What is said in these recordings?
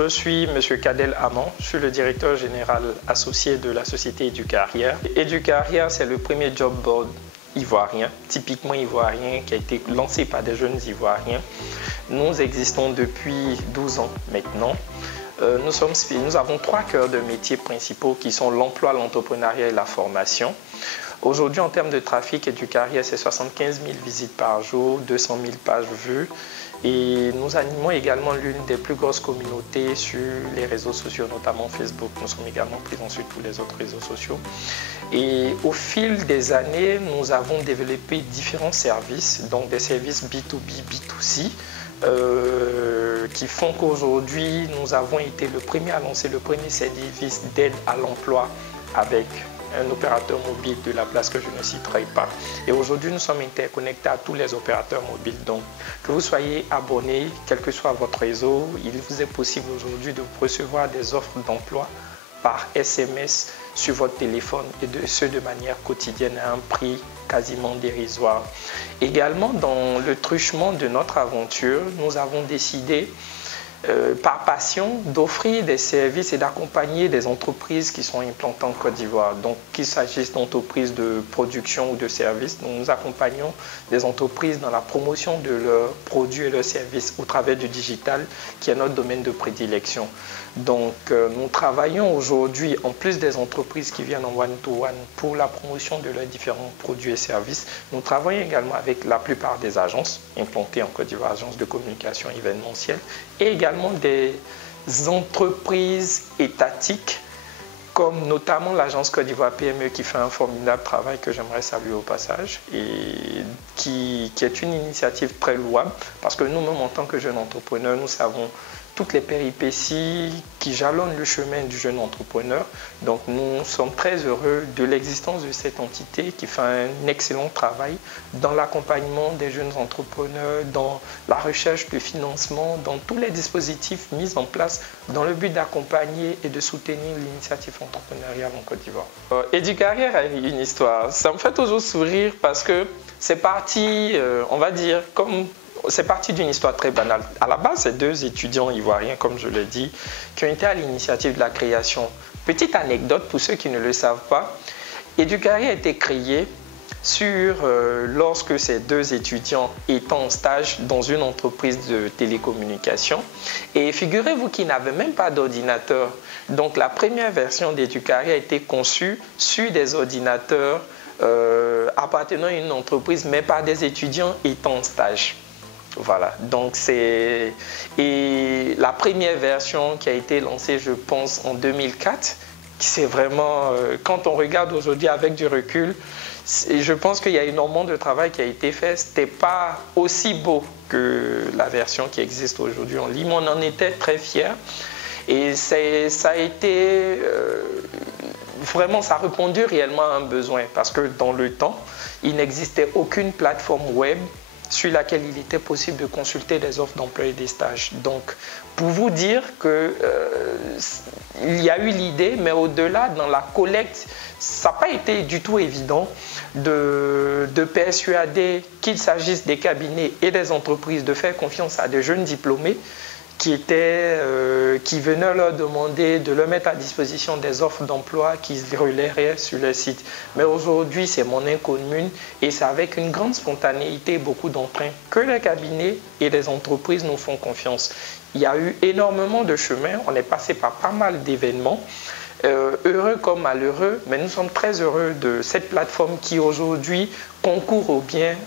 je suis M. Kadel Amand, je suis le directeur général associé de la société Educarrière. Educarrière, c'est le premier job board ivoirien, typiquement ivoirien, qui a été lancé par des jeunes ivoiriens. Nous existons depuis 12 ans maintenant. Nous avons 3 cœurs de métiers principaux qui sont l'emploi, l'entrepreneuriat et la formation. Aujourd'hui, en termes de trafic, Educarrière, c'est 75 000 visites par jour, 200 000 pages vues. Et nous animons également l'une des plus grosses communautés sur les réseaux sociaux, notamment Facebook. Nous sommes également présents sur tous les autres réseaux sociaux. Et au fil des années, nous avons développé différents services, donc des services B2B, B2C, qui font qu'aujourd'hui, nous avons été le premier à lancer le premier service d'aide à l'emploi avec un opérateur mobile de la place que je ne citerai pas. Et aujourd'hui, nous sommes interconnectés à tous les opérateurs mobiles. Donc, que vous soyez abonné, quel que soit votre réseau, il vous est possible aujourd'hui de recevoir des offres d'emploi par SMS sur votre téléphone et ce de manière quotidienne à un prix quasiment dérisoire. Également, dans le truchement de notre aventure, nous avons décidé par passion d'offrir des services et d'accompagner des entreprises qui sont implantées en Côte d'Ivoire. Donc qu'il s'agisse d'entreprises de production ou de services, nous accompagnons des entreprises dans la promotion de leurs produits et leurs services au travers du digital qui est notre domaine de prédilection. Donc nous travaillons aujourd'hui, en plus des entreprises qui viennent en one-to-one pour la promotion de leurs différents produits et services, nous travaillons également avec la plupart des agences implantées en Côte d'Ivoire, agences de communication événementielle, et également des entreprises étatiques, comme notamment l'agence Côte d'Ivoire PME qui fait un formidable travail que j'aimerais saluer au passage et qui est une initiative très louable parce que nous-mêmes en tant que jeunes entrepreneurs, nous savons toutes les péripéties qui jalonnent le chemin du jeune entrepreneur. Donc nous sommes très heureux de l'existence de cette entité qui fait un excellent travail dans l'accompagnement des jeunes entrepreneurs, dans la recherche de financement, dans tous les dispositifs mis en place dans le but d'accompagner et de soutenir l'initiative entrepreneuriale en Côte d'Ivoire. Educarrière a une histoire. Ça me fait toujours sourire parce que c'est parti, on va dire, c'est parti d'une histoire très banale. À la base, c'est 2 étudiants ivoiriens, comme je l'ai dit, qui ont été à l'initiative de la création. Petite anecdote pour ceux qui ne le savent pas, Educarrière a été créé lorsque ces 2 étudiants étaient en stage dans une entreprise de télécommunications. Et figurez-vous qu'ils n'avaient même pas d'ordinateur. Donc la première version d'Educarrière a été conçue sur des ordinateurs appartenant à une entreprise, mais par des étudiants étant en stage. Voilà, donc c'est la première version qui a été lancée, je pense, en 2004. C'est vraiment, quand on regarde aujourd'hui avec du recul, je pense qu'il y a énormément de travail qui a été fait. Ce n'était pas aussi beau que la version qui existe aujourd'hui en ligne, mais on en était très fiers. Et ça a été, vraiment, ça a répondu réellement à un besoin parce que dans le temps, il n'existait aucune plateforme web sur laquelle il était possible de consulter des offres d'emploi et des stages. Donc, pour vous dire qu'il y a eu l'idée, mais au-delà, dans la collecte, ça n'a pas été du tout évident de persuader qu'il s'agisse des cabinets et des entreprises de faire confiance à des jeunes diplômés qui venaient leur demander de leur mettre à disposition des offres d'emploi qu'ils relaieraient sur le site. Mais aujourd'hui, c'est monnaie commune et c'est avec une grande spontanéité, beaucoup d'emprunts, que les cabinets et les entreprises nous font confiance. Il y a eu énormément de chemins, on est passé par pas mal d'événements, heureux comme malheureux, mais nous sommes très heureux de cette plateforme qui aujourd'hui concourt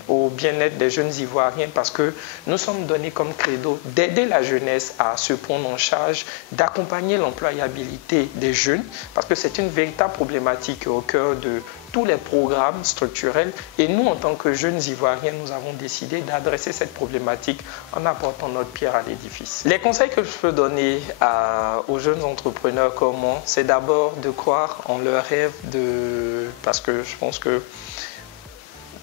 au bien-être des jeunes Ivoiriens parce que nous sommes donnés comme credo d'aider la jeunesse à se prendre en charge, d'accompagner l'employabilité des jeunes parce que c'est une véritable problématique au cœur de tous les programmes structurels et nous, en tant que jeunes Ivoiriens, nous avons décidé d'adresser cette problématique en apportant notre pierre à l'édifice. Les conseils que je peux donner aux jeunes entrepreneurs comme moi, c'est d'abord de croire en leurs rêves parce que je pense que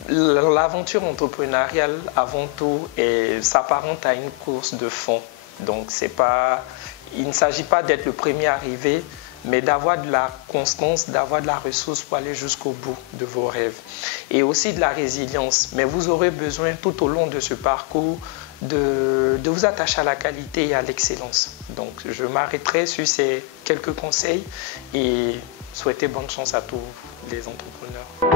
l'aventure entrepreneuriale, avant tout, s'apparente à une course de fond. Donc, il ne s'agit pas d'être le premier arrivé, mais d'avoir de la constance, d'avoir de la ressource pour aller jusqu'au bout de vos rêves. Et aussi de la résilience. Mais vous aurez besoin tout au long de ce parcours de vous attacher à la qualité et à l'excellence. Donc je m'arrêterai sur ces quelques conseils et souhaiter bonne chance à tous les entrepreneurs.